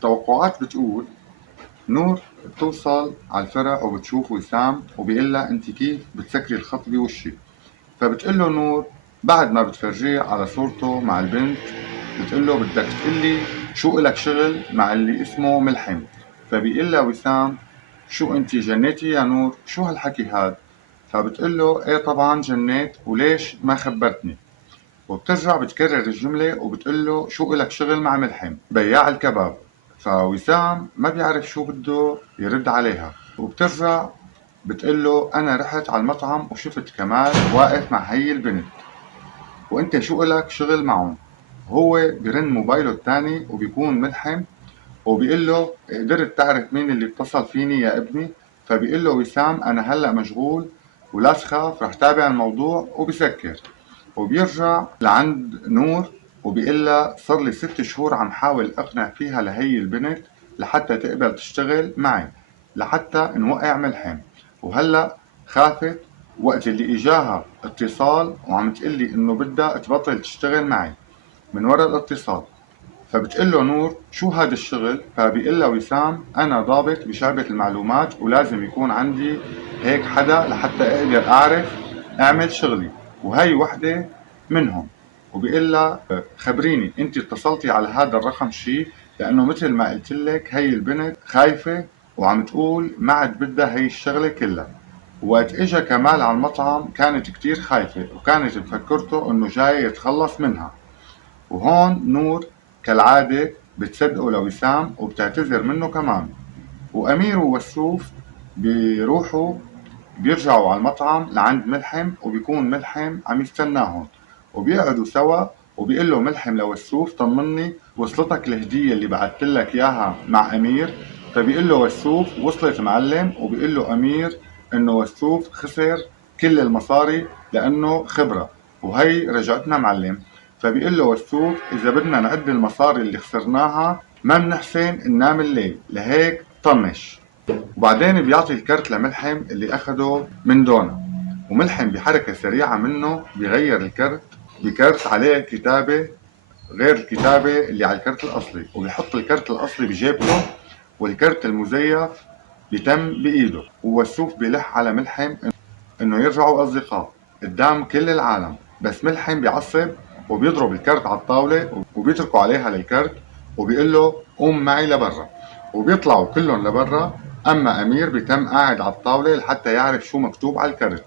توقعات بتقول نور بتوصل على الفرع وبتشوف وسام وبيقلها انت كيف بتسكري الخط بوشي. فبتقله نور بعد ما بتفرجيه على صورته مع البنت، بتقله بدك تقلي شو إلك شغل مع اللي اسمه ملحم. فبيقلها وسام شو انت جنيتي يا نور، شو هالحكي هاد؟ فبتقله ايه طبعا جنيت، وليش ما خبرتني؟ وبترجع بتكرر الجملة وبتقله شو إلك شغل مع ملحم بياع الكباب. فوسام ما بيعرف شو بده يرد عليها، وبترجع بتقله أنا رحت على المطعم وشفت كمال واقف مع هي البنت، وأنت شو إلك شغل معهم؟ هو بيرن موبايله التاني وبيكون ملحم، وبيقله قدرت تعرف مين اللي اتصل فيني يا ابني؟ فبيقله وسام أنا هلأ مشغول ولا تخاف رح تابع الموضوع، وبسكر. وبيرجع لعند نور وبيقلها صار لي 6 شهور عم حاول اقنع فيها لهي البنت لحتى تقبل تشتغل معي لحتى نوقع ملحم، وهلا خافت وقت اللي اجاها اتصال وعم تقلي انه بدها تبطل تشتغل معي من ورا الاتصال. فبتقله نور شو هذا الشغل؟ فبيقلها وسام انا ضابط بشعبة المعلومات ولازم يكون عندي هيك حدا لحتى اقدر اعرف اعمل شغلي، وهي وحدة منهم. وبيقلها خبريني انت اتصلتي على هذا الرقم شي؟ لانه مثل ما قلت لك هي البنت خايفة وعم تقول ما عاد بدها هي الشغلة كلها. وقت اجا كمال على المطعم كانت كتير خايفة وكانت مفكرته انه جاي يتخلص منها. وهون نور كالعادة بتصدقه لوسام وبتعتذر منه كمان. وأمير ووسوف بيروحوا بيرجعوا على المطعم لعند ملحم، وبيكون ملحم عم يستناهم، وبيقعدوا سوا. وبيقول له ملحم لوسوف طمني وصلتك الهدية اللي بعثت لك إياها مع أمير؟ فبيقول له وسوف وصلت معلم. وبيقول له أمير إنه وسوف خسر كل المصاري لأنه خبرة وهي رجعتنا معلم. فبيقول له وسوف إذا بدنا نعد المصاري اللي خسرناها ما بنحسن ننام الليل، لهيك طنش. وبعدين بيعطي الكرت لملحم اللي أخده من دونا، وملحم بحركة سريعة منه بيغير الكرت بكرت عليه كتابة غير الكتابة اللي على الكرت الأصلي، وبيحط الكرت الأصلي بجيبته والكرت المزيف بيتم بإيده. ووسوف بيلح على ملحم إنه يرجعوا أصدقاء قدام كل العالم، بس ملحم بيعصب وبيضرب الكرت على الطاولة وبيتركوا عليها للكرت، وبيقول له قوم معي لبرا. وبيطلعوا كلهم لبرا، أما أمير بيتم قاعد على الطاولة لحتى يعرف شو مكتوب على الكرت،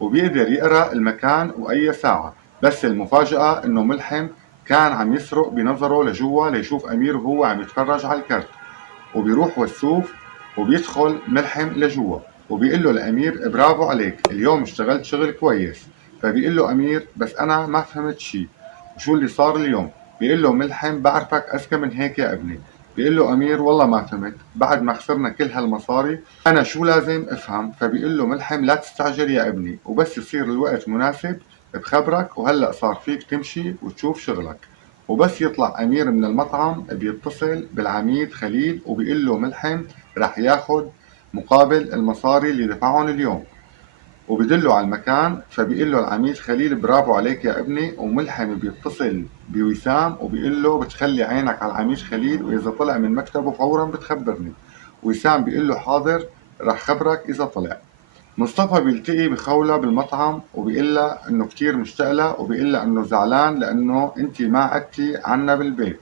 وبيقدر يقرأ المكان وأي ساعة. بس المفاجأة إنه ملحم كان عم يسرق بنظره لجوا ليشوف أمير وهو عم يتفرج على الكرت. وبيروح وسوف وبيدخل ملحم لجوا وبيقول له لأمير برافو عليك اليوم اشتغلت شغل كويس. فبيقول له أمير بس أنا ما فهمت شي، وشو اللي صار اليوم؟ بيقول له ملحم بعرفك أذكى من هيك يا ابني. بيقول له أمير والله ما فهمت، بعد ما خسرنا كل هالمصاري أنا شو لازم أفهم؟ فبيقول له ملحم لا تستعجل يا ابني، وبس يصير الوقت مناسب بخبرك، وهلأ صار فيك تمشي وتشوف شغلك. وبس يطلع أمير من المطعم بيتصل بالعميد خليل وبيقول له ملحم رح ياخد مقابل المصاري اللي دفعهم اليوم، وبدله على المكان. فبيقول له العميد خليل برافو عليك يا ابني. وملحم بيتصل بوسام وبيقول له بتخلي عينك على العميد خليل، وإذا طلع من مكتبه فورا بتخبرني. وسام بيقول له حاضر رح خبرك إذا طلع. مصطفى بيلتقي بخولة بالمطعم وبيقلها انه كتير مشتاق لها، وبيقلها انه زعلان لانه انت ما عدتي عنا بالبيت.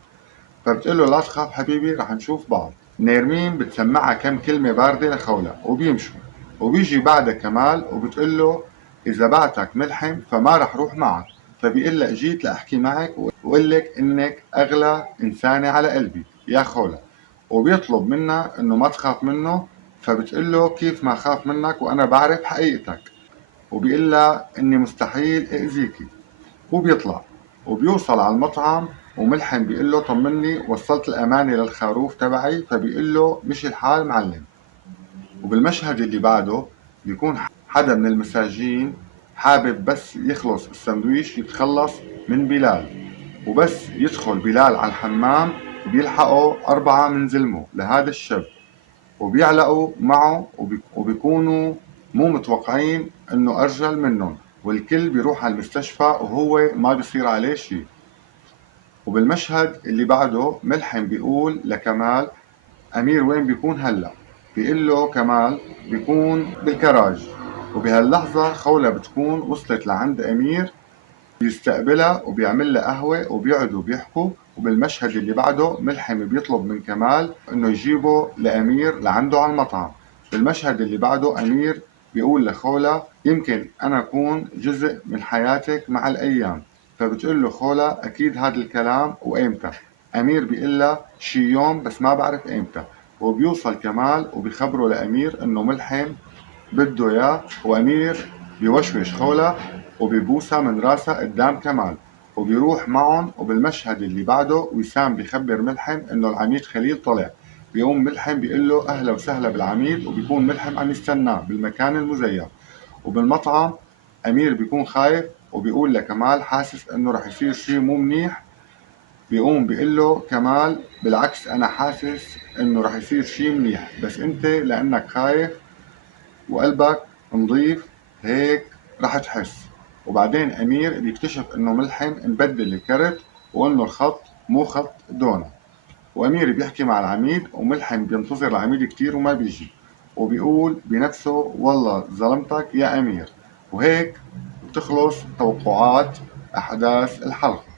فبتقله لا تخاف حبيبي رح نشوف بعض. نيرمين بتسمعها كم كلمة باردة لخولة وبيمشوا. وبيجي بعدها كمال وبتقله إذا بعتك ملحم فما رح روح معك. فبيقلها جيت لأحكي معك وقلك إنك أغلى إنسانة على قلبي يا خولة. وبيطلب منها إنه ما تخاف منه. فبتقله كيف ما خاف منك وأنا بعرف حقيقتك. وبيقلها إني مستحيل أذيكي. وبيطلع وبيوصل على المطعم، وملحم بيقول له طمني وصلت الأمانة للخروف تبعي؟ فبيقول له مشي الحال معلم. وبالمشهد اللي بعده بيكون حدا من المساجين حابب بس يخلص السندويش يتخلص من بلال، وبس يدخل بلال على الحمام بيلحقوا 4 من زلمه لهذا الشاب وبيعلقوا معه وبيكونوا مو متوقعين انه ارجل منهم، والكل بيروح على المستشفى وهو ما بيصير عليه شي. وبالمشهد اللي بعده ملحم بيقول لكمال أمير وين بيكون هلأ؟ بيقول له كمال بيكون بالكراج. وبهاللحظة خولة بتكون وصلت لعند أمير، بيستقبلها وبيعمل لها قهوة وبيقعدوا بيحكوا. وبالمشهد اللي بعده ملحم بيطلب من كمال انه يجيبه لأمير لعنده على المطعم. بالمشهد اللي بعده أمير بيقول لخولة يمكن أنا أكون جزء من حياتك مع الأيام. فبتقول له خولة أكيد هذا الكلام وإمتى؟ أمير بيقول لها شي يوم بس ما بعرف إمتى. وبيوصل كمال وبيخبره لأمير إنه ملحم بده إياه، وأمير بيوشوش خولة وبيبوسها من راسها قدام كمال وبيروح معهم. وبالمشهد اللي بعده وسام بيخبر ملحم إنه العميد خليل طلع. بيقوم ملحم بيقول له أهلا وسهلا بالعميد، وبيكون ملحم عم يستناه بالمكان المزيف. وبالمطعم أمير بيكون خايف وبيقول لكمال حاسس إنه رح يصير شيء مو منيح. بيقوم بيقول له كمال بالعكس أنا حاسس إنه رح يصير شيء منيح، بس أنت لأنك خايف وقلبك نظيف هيك رح تحس. وبعدين أمير بيكتشف إنه ملحم مبدل الكرت وإنه الخط مو خط دونا. وأمير بيحكي مع العميد وملحم بينتظر العميد كتير وما بيجي، وبيقول بنفسه والله ظلمتك يا أمير. وهيك بتخلص توقعات أحداث الحلقة.